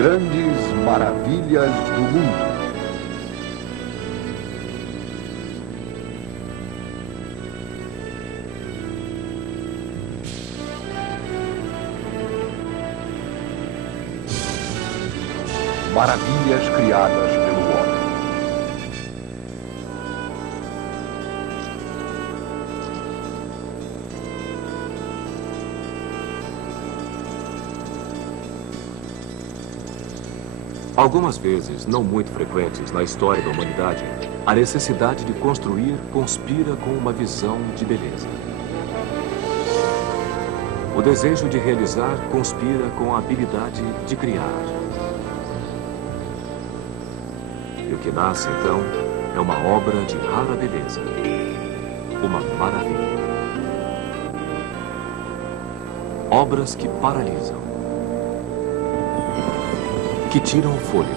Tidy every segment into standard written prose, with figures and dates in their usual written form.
grandes maravilhas do mundo. Maravilhas criadas pelo homem. Algumas vezes, não muito frequentes na história da humanidade, a necessidade de construir conspira com uma visão de beleza. O desejo de realizar conspira com a habilidade de criar. E o que nasce, então, é uma obra de rara beleza. Uma maravilha. Obras que paralisam. Que tiram o fôlego.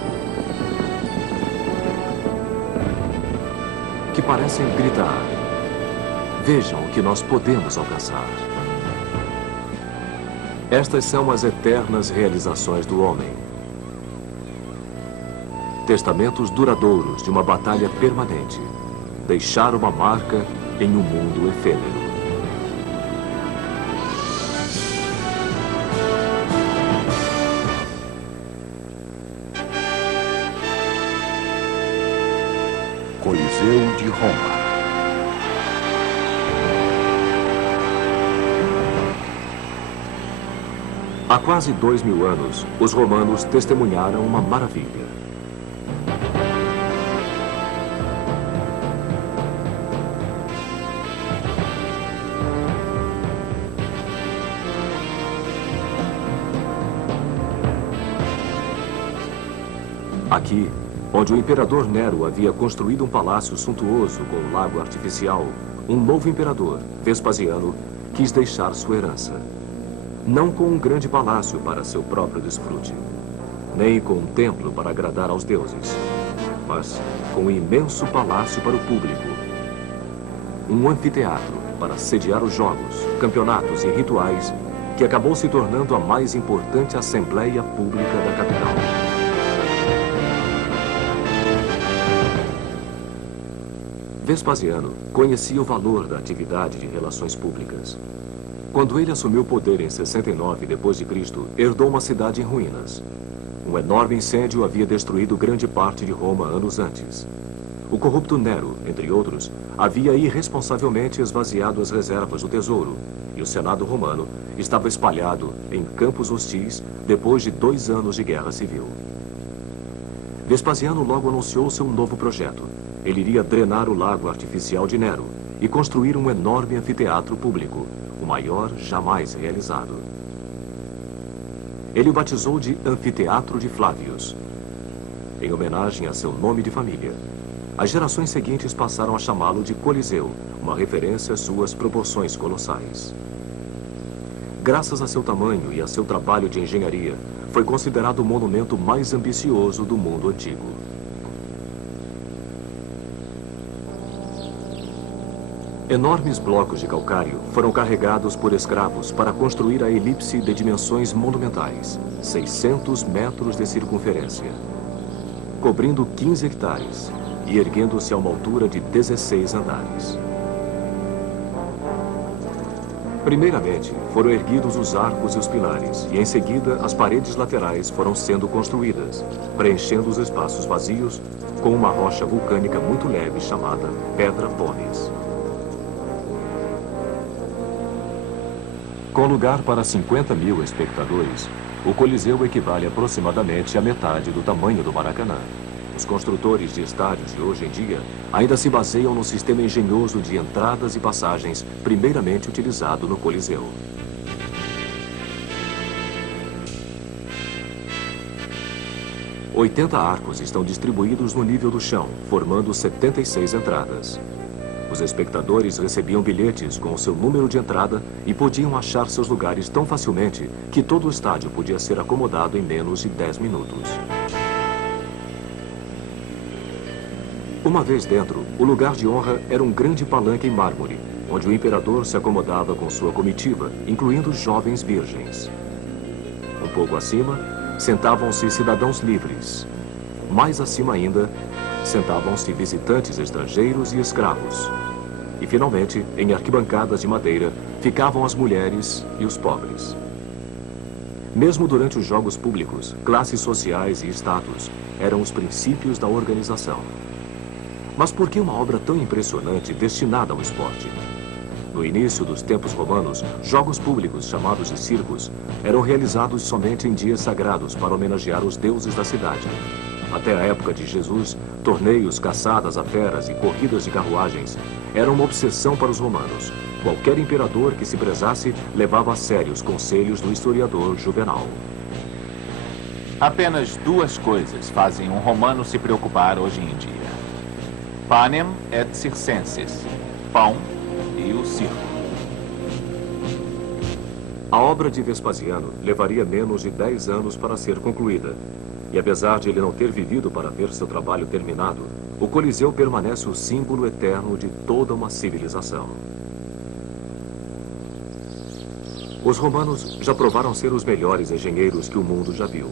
Que parecem gritar. Vejam o que nós podemos alcançar. Estas são as eternas realizações do homem. Testamentos duradouros de uma batalha permanente. Deixar uma marca em um mundo efêmero. Coliseu de Roma. Há quase 2000 anos, os romanos testemunharam uma maravilha. Aqui, onde o imperador Nero havia construído um palácio suntuoso com um lago artificial, um novo imperador, Vespasiano, quis deixar sua herança. Não com um grande palácio para seu próprio desfrute, nem com um templo para agradar aos deuses, mas com um imenso palácio para o público. Um anfiteatro para sediar os jogos, campeonatos e rituais que acabou se tornando a mais importante assembleia pública da capital. Vespasiano conhecia o valor da atividade de relações públicas. Quando ele assumiu o poder em 69 d.C., herdou uma cidade em ruínas. Um enorme incêndio havia destruído grande parte de Roma anos antes. O corrupto Nero, entre outros, havia irresponsavelmente esvaziado as reservas do tesouro, e o Senado romano estava espalhado em campos hostis depois de 2 anos de guerra civil. Vespasiano logo anunciou seu novo projeto. Ele iria drenar o lago artificial de Nero e construir um enorme anfiteatro público, o maior jamais realizado. Ele o batizou de Anfiteatro de Flávios, em homenagem a seu nome de família. As gerações seguintes passaram a chamá-lo de Coliseu, uma referência às suas proporções colossais. Graças a seu tamanho e a seu trabalho de engenharia, foi considerado o monumento mais ambicioso do mundo antigo. Enormes blocos de calcário foram carregados por escravos para construir a elipse de dimensões monumentais, 600 metros de circunferência, cobrindo 15 hectares e erguendo-se a uma altura de 16 andares. Primeiramente, foram erguidos os arcos e os pilares, e em seguida as paredes laterais foram sendo construídas, preenchendo os espaços vazios com uma rocha vulcânica muito leve chamada Pedra Pómez. Com lugar para 50 mil espectadores, o Coliseu equivale aproximadamente à metade do tamanho do Maracanã. Os construtores de estádios de hoje em dia ainda se baseiam no sistema engenhoso de entradas e passagens primeiramente utilizado no Coliseu. Oitenta arcos estão distribuídos no nível do chão, formando 76 entradas. Os espectadores recebiam bilhetes com o seu número de entrada e podiam achar seus lugares tão facilmente que todo o estádio podia ser acomodado em menos de 10 minutos. Uma vez dentro, o lugar de honra era um grande palanque em mármore, onde o imperador se acomodava com sua comitiva, incluindo jovens virgens. Um pouco acima, sentavam-se cidadãos livres. Mais acima ainda, sentavam-se visitantes estrangeiros e escravos. E, finalmente, em arquibancadas de madeira, ficavam as mulheres e os pobres. Mesmo durante os jogos públicos, classes sociais e status eram os princípios da organização. Mas por que uma obra tão impressionante destinada ao esporte? No início dos tempos romanos, jogos públicos, chamados de circos, eram realizados somente em dias sagrados para homenagear os deuses da cidade. Até a época de Jesus, torneios, caçadas a feras e corridas de carruagens eram uma obsessão para os romanos. Qualquer imperador que se prezasse levava a sério os conselhos do historiador Juvenal. Apenas duas coisas fazem um romano se preocupar hoje em dia. Panem et circenses, pão e o circo. A obra de Vespasiano levaria menos de 10 anos para ser concluída. E apesar de ele não ter vivido para ver seu trabalho terminado, o Coliseu permanece o símbolo eterno de toda uma civilização. Os romanos já provaram ser os melhores engenheiros que o mundo já viu.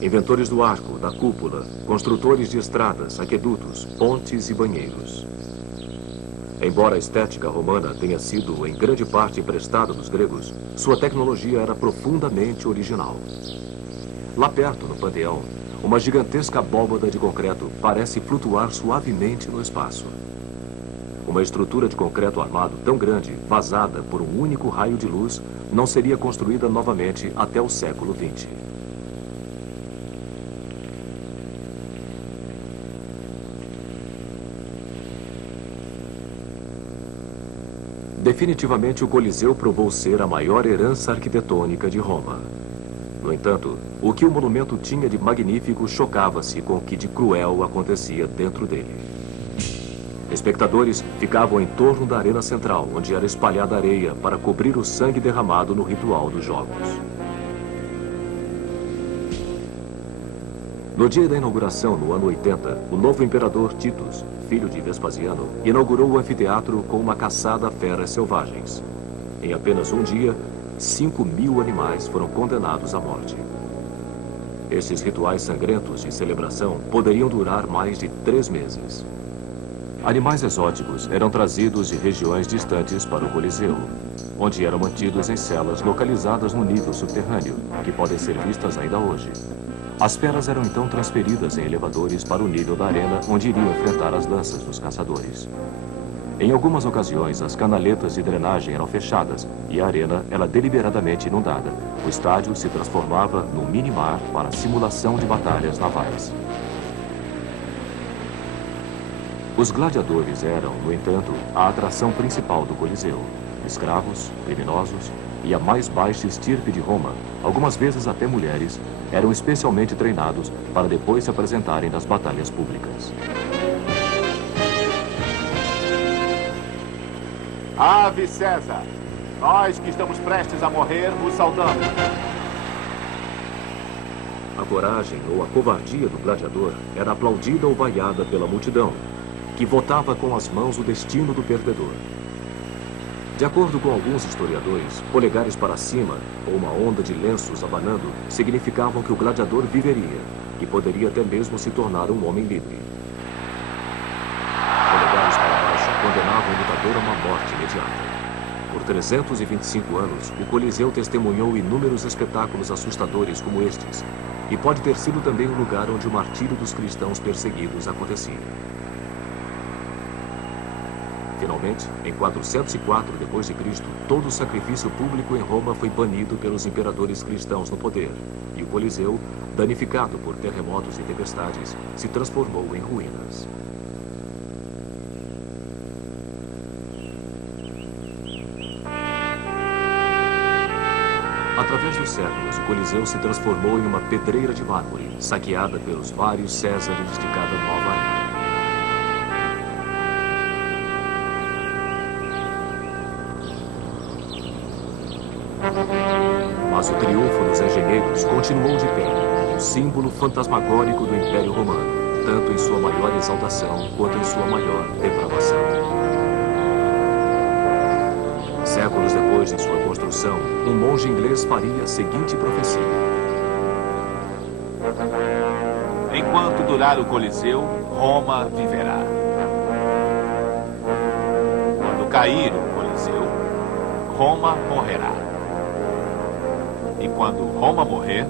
Inventores do arco, da cúpula, construtores de estradas, aquedutos, pontes e banheiros. Embora a estética romana tenha sido em grande parte emprestada dos gregos, sua tecnologia era profundamente original. Lá perto, no Panteão, uma gigantesca abóbada de concreto parece flutuar suavemente no espaço. Uma estrutura de concreto armado tão grande, vazada por um único raio de luz, não seria construída novamente até o século XX. Definitivamente o Coliseu provou ser a maior herança arquitetônica de Roma. No entanto, o que o monumento tinha de magnífico chocava-se com o que de cruel acontecia dentro dele. Espectadores ficavam em torno da arena central, onde era espalhada areia para cobrir o sangue derramado no ritual dos jogos. No dia da inauguração, no ano 80, o novo imperador Titus, filho de Vespasiano, inaugurou o anfiteatro com uma caçada a feras selvagens. Em apenas um dia, 5.000 animais foram condenados à morte. Esses rituais sangrentos de celebração poderiam durar mais de 3 meses. Animais exóticos eram trazidos de regiões distantes para o Coliseu, onde eram mantidos em celas localizadas no nível subterrâneo, que podem ser vistas ainda hoje. As feras eram então transferidas em elevadores para o nível da arena, onde iriam enfrentar as lanças dos caçadores. Em algumas ocasiões, as canaletas de drenagem eram fechadas e a arena era deliberadamente inundada. O estádio se transformava num mini-mar para a simulação de batalhas navais. Os gladiadores eram, no entanto, a atração principal do Coliseu. Escravos, criminosos e a mais baixa estirpe de Roma, algumas vezes até mulheres, eram especialmente treinados para depois se apresentarem nas batalhas públicas. Ave César! Nós que estamos prestes a morrer, vos saudamos. A coragem ou a covardia do gladiador era aplaudida ou vaiada pela multidão, que votava com as mãos o destino do perdedor. De acordo com alguns historiadores, polegares para cima ou uma onda de lenços abanando significavam que o gladiador viveria e poderia até mesmo se tornar um homem livre. Polegares para baixo condenavam o lutador a uma morte imediata. Por 325 anos, o Coliseu testemunhou inúmeros espetáculos assustadores como estes, e pode ter sido também o lugar onde o martírio dos cristãos perseguidos acontecia. Finalmente, em 404 d.C., todo o sacrifício público em Roma foi banido pelos imperadores cristãos no poder, e o Coliseu, danificado por terremotos e tempestades, se transformou em ruínas. Através dos séculos, o Coliseu se transformou em uma pedreira de mármore, saqueada pelos vários Césares de cada nova era. Mas o triunfo dos engenheiros continuou de pé, o símbolo fantasmagórico do Império Romano, tanto em sua maior exaltação quanto em sua maior depravação. Séculos depois de sua construção, um monge inglês faria a seguinte profecia: Enquanto durar o Coliseu, Roma viverá. Quando cair o Coliseu, Roma morrerá. E quando Roma morrer,